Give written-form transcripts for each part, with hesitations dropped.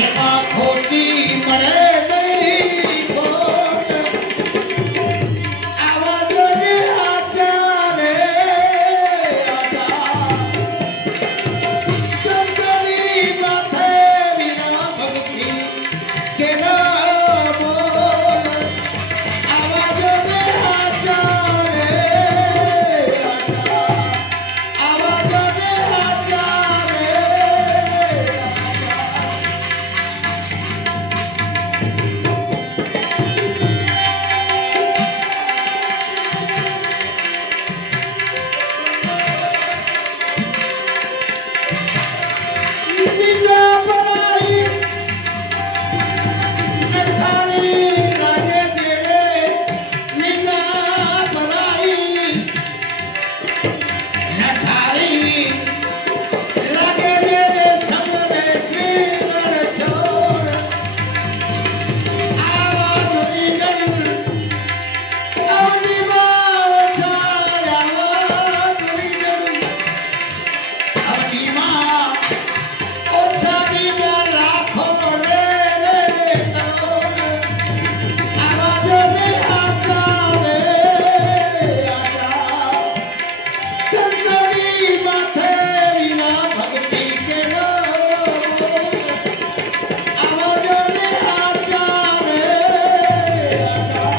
એમાં ખોટી મળે નહીં ખોટ આવા જોડે આચારે આચા ચંદની માથે વિના ભક્તિ કે ના બોલ આવા જોડે આચારે આચા આવા જોડે આચારે લીલા પરાઈ નઠારી લાગે જેડે લીલા પરાઈ નઠારી લાગે જેડે સમુદ્ર શ્રીવર છોડ આવા જોઈ ગણ અવની માં છાયા જોઈ ગણ અવની માં ઓછા બીજા લાખો રે કરોડ આવા જોડે આચા રે આચા સંતની માથે વિના ભક્તિ કે આવા જોડે આચા રે આચા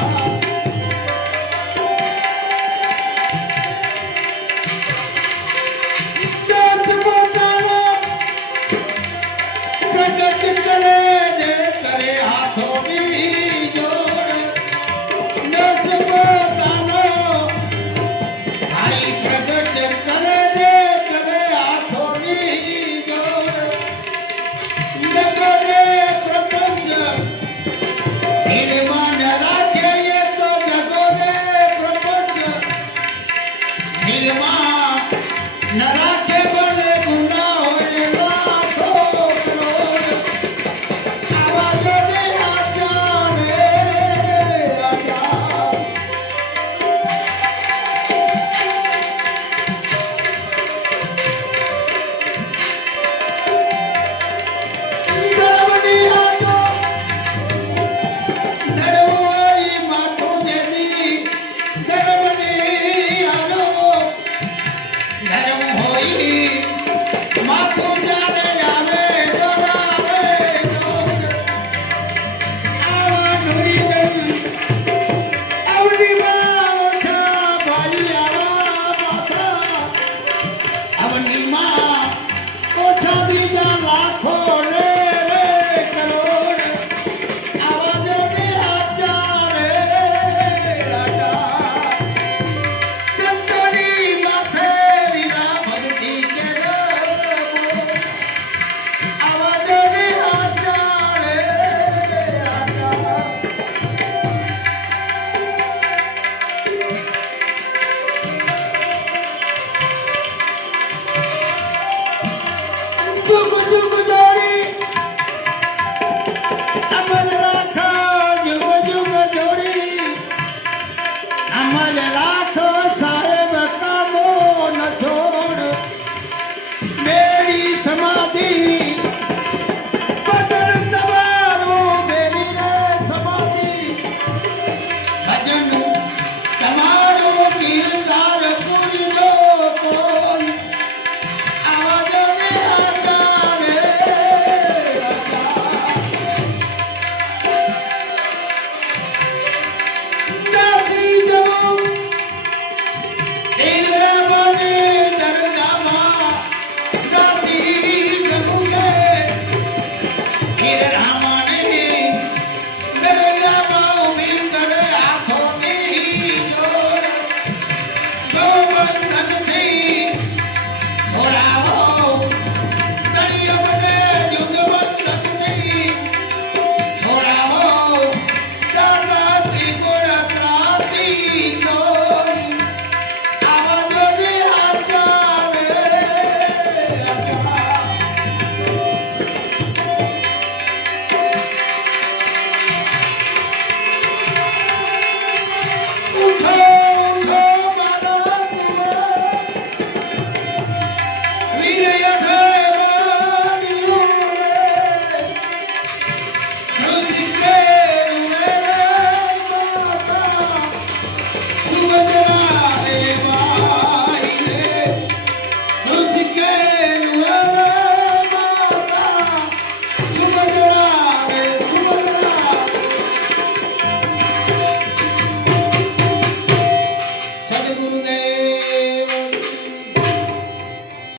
દસ પોતાનો પ્રગટ કરે ને કરે હાથોની જોડ દસ પોતાનો ભાઈ પ્રગટ કરે ને કરે હાથોની જોડ દગડે પ્રપંચ નિર્માણ રાખે એ તો દગડે પ્રપંચ નિર્માણ ન રાખે ભલે ગુના હોય લાખો કરોડ આવા જોડે આચા રે આચા ધર્મની આટો ધર્મ હોય માથું દેદી ધર્મની આટો ધર્મ હોય માથું ચાલે આવે જોડા રે જોડ આવા ઢોરી જન આવડી માં ઓછા ભાઈ આવા માથા આવની માં ઓછા બીજા લાખો રે કરોડ આવા જોડે આચા રે આચા સંતની માથે વિના ભક્તિ કે આવા જોડે આચા રે આચા જુગ જુગ